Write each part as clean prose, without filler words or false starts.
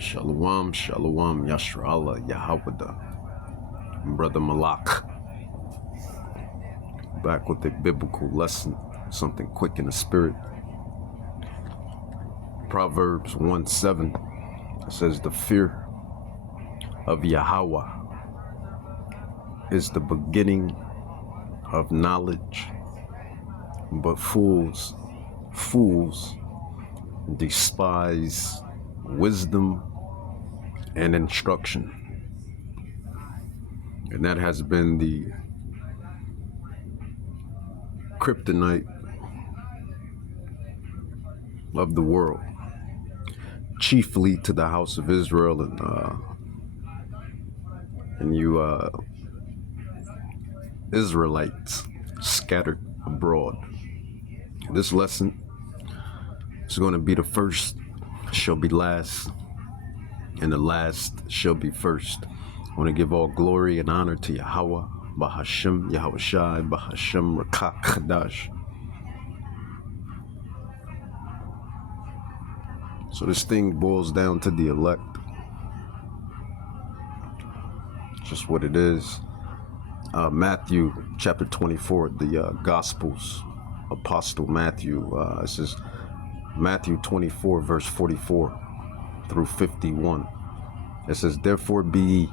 Shalom, shalom, Yashra'Allah, Yahawada, Brother Malak, back with a biblical lesson, something quick in the spirit. Proverbs 1:7 says, the fear of Yahweh is the beginning of knowledge, but fools despise wisdom and instruction. And that has been the kryptonite of the world, chiefly to the house of Israel and you Israelites scattered abroad. This lesson is going to be the first shall be last, and the last shall be first. I want to give all glory and honor to Yahweh, Bahashem, Yahushai, Bahashem, Rakak, Chadash. So this thing boils down to the elect. Just what it is. Matthew chapter 24, the Gospels, Apostle Matthew, it says Matthew 24 verse 44 through 51. It says, therefore be ye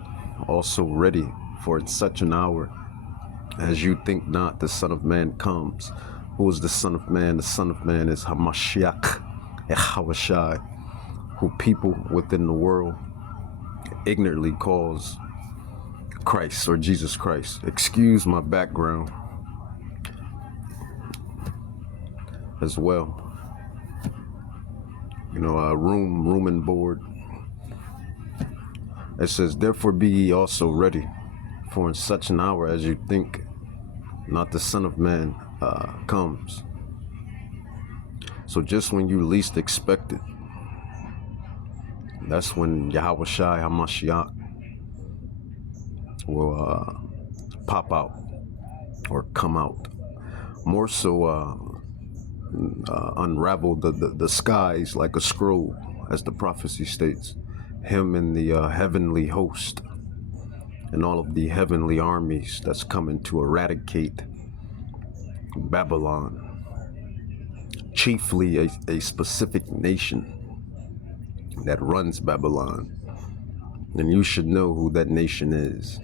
also ready, for in such an hour as you think not, the Son of Man comes. Who is the Son of Man? The Son of Man is Hamashiach, Echawashai, who people within the world ignorantly calls Christ or Jesus Christ. Excuse my background as well. You know, room and board. It says, therefore be ye also ready, for in such an hour as you think not, the Son of Man comes. So just when you least expect it, that's when Yahushai HaMashiach will pop out or come out. More so unravel the skies like a scroll, as the prophecy states. Him and the heavenly host and all of the heavenly armies that's coming to eradicate Babylon, chiefly a specific nation that runs Babylon. And you should know who that nation is.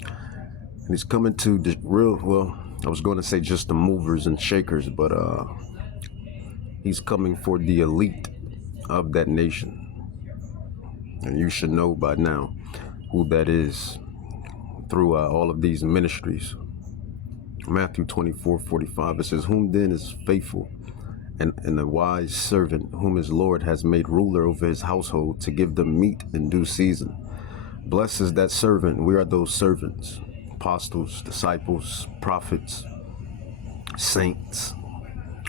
And he's coming to the real, well, I was going to say just the movers and shakers, but he's coming for the elite of that nation. And you should know by now who that is through all of these ministries. Matthew 24:45, it says, whom then is faithful and a wise servant, whom his Lord has made ruler over his household, to give them meat in due season. Blessed is that servant. We are those servants. Apostles, disciples, prophets, saints,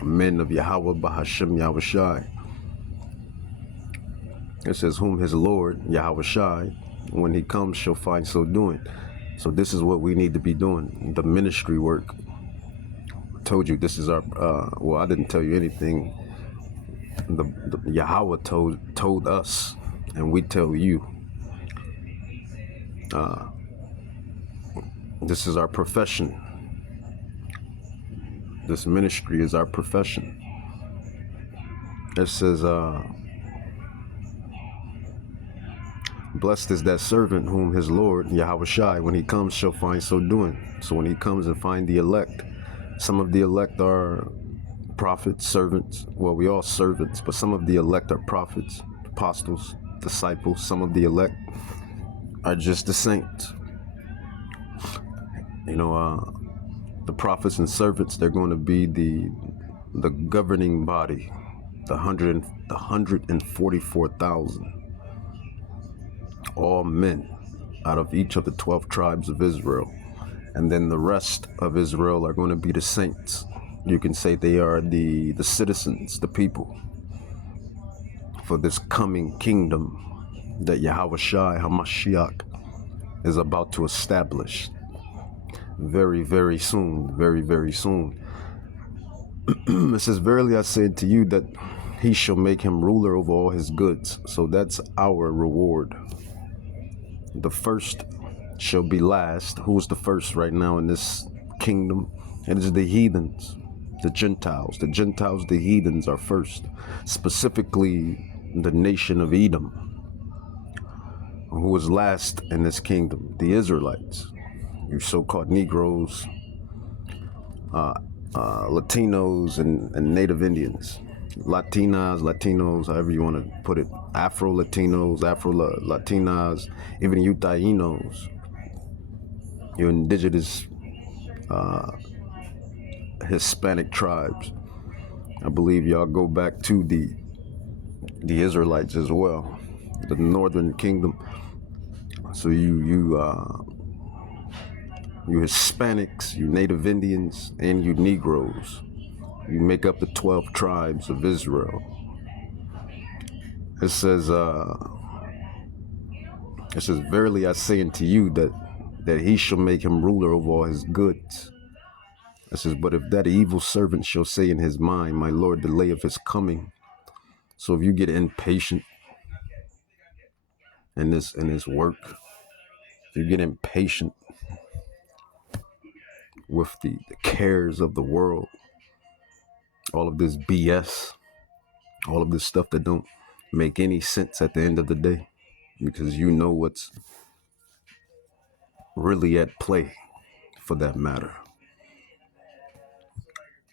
men of Yahweh, Bahashem, Yahushai. It says, whom his Lord, Yahushai, when he comes, shall find so doing. So this is what we need to be doing, the ministry work. I told you this is our, well, I didn't tell you anything. The Yahweh told us, and we tell you. This is our profession. This ministry is our profession. It says, blessed is that servant whom his Lord, Yahushai, when he comes, shall find so doing. So when he comes and find the elect, some of the elect are prophets, servants. Well, we all servants, but some of the elect are prophets, apostles, disciples. Some of the elect are just the saints. You know, the prophets and servants, they're going to be the governing body, the 144,000. All men out of each of the 12 tribes of Israel. And then the rest of Israel are going to be the saints. You can say they are the citizens, the people, for this coming kingdom that Yahushai HaMashiach is about to establish very, very soon, very, very soon. It says, verily I say to you that he shall make him ruler over all his goods. So that's our reward. The first shall be last. Who's the first right now in this kingdom? It is the heathens, the Gentiles. The Gentiles, the heathens are first. Specifically, the nation of Edom. Who was last in this kingdom? The Israelites. You so-called Negroes, Latinos, and Native Indians. Latinos, however you want to put it. Afro-Latinos, Afro-Latinas, even you Tainos, your indigenous Hispanic tribes. I believe y'all go back to the Israelites as well, the Northern Kingdom. So you Hispanics, you Native Indians, and you Negroes, you make up the 12 tribes of Israel. It says, verily I say unto you that he shall make him ruler over all his goods. It says, but if that evil servant shall say in his mind, my Lord, delay of his coming. So if you get impatient in this work, if you get impatient with the cares of the world, all of this BS, all of this stuff that don't make any sense at the end of the day, because you know what's really at play for that matter.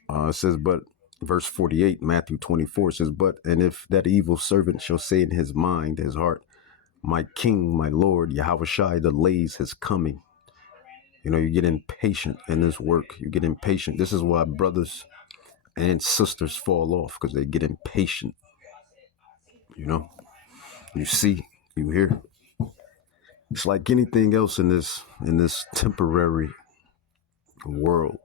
It says, but verse 48, Matthew 24 says, but, and if that evil servant shall say in his mind, his heart, my King, my Lord, Yahushua delays his coming. You know, you get impatient in this work. You get impatient. This is why brothers and sisters fall off, because they get impatient. You know, you see, you hear. It's like anything else in this temporary world.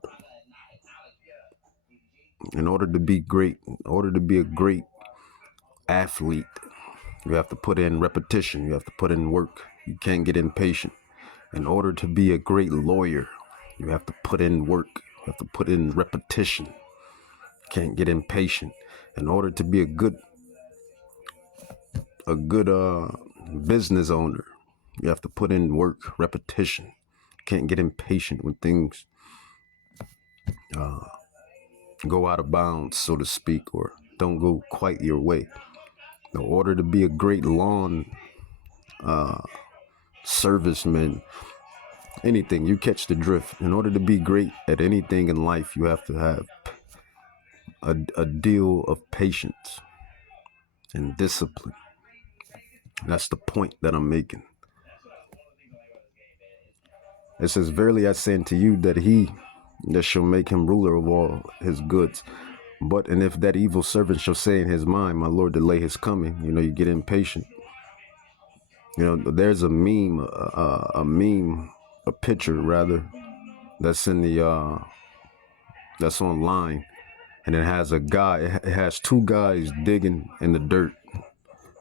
In order to be great, in order to be a great athlete, you have to put in repetition. You have to put in work. You can't get impatient. In order to be a great lawyer, you have to put in work. You have to put in repetition. You can't get impatient. In order to be a good business owner, you have to put in work, repetition. You can't get impatient when things go out of bounds, so to speak, or don't go quite your way. In order to be a great lawn serviceman, anything, you catch the drift. In order to be great at anything in life, you have to have a deal of patience and discipline. That's the point that I'm making. It says, verily I say unto you that he that shall make him ruler of all his goods. But, and if that evil servant shall say in his mind, my Lord, delay his coming, you know, you get impatient. You know, there's a picture rather, that's in the, that's online, and it has a guy, it has two guys digging in the dirt.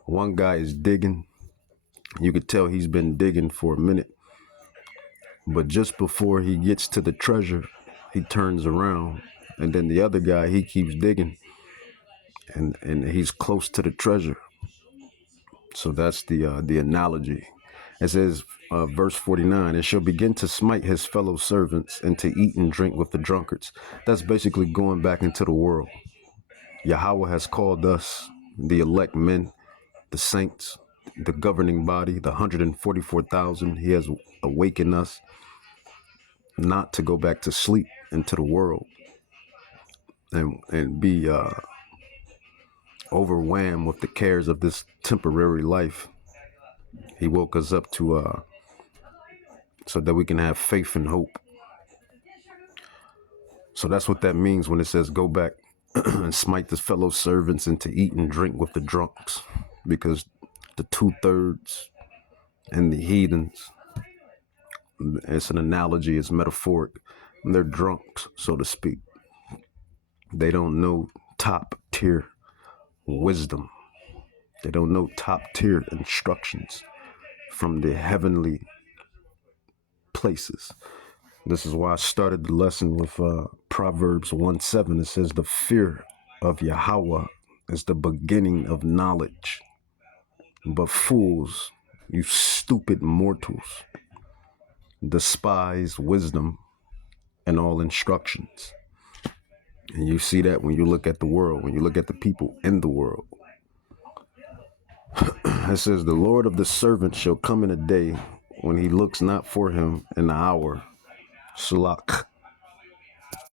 One guy is digging. You could tell he's been digging for a minute. But just before he gets to the treasure, he turns around, and then the other guy, he keeps digging, and he's close to the treasure. So that's the analogy. It says, verse 49, and shall begin to smite his fellow servants and to eat and drink with the drunkards. That's basically going back into the world. Yahweh has called us, the elect men, the saints, the governing body, the 144,000. He has awakened us not to go back to sleep into the world and be overwhelmed with the cares of this temporary life. He woke us up to so that we can have faith and hope. So that's what that means when it says go back and smite the fellow servants and to eat and drink with the drunks, because the 2/3 and the heathens, it's an analogy, it's metaphoric. They're drunks, so to speak. They don't know top tier wisdom. They don't know top tier instructions from the heavenly places. This is why I started the lesson with Proverbs 1:7. It says the fear of Yahweh is the beginning of knowledge. But fools, you stupid mortals, despise wisdom and all instructions. And you see that when you look at the world, when you look at the people in the world. It says, the Lord of the servant shall come in a day when he looks not for him in the hour, Salak,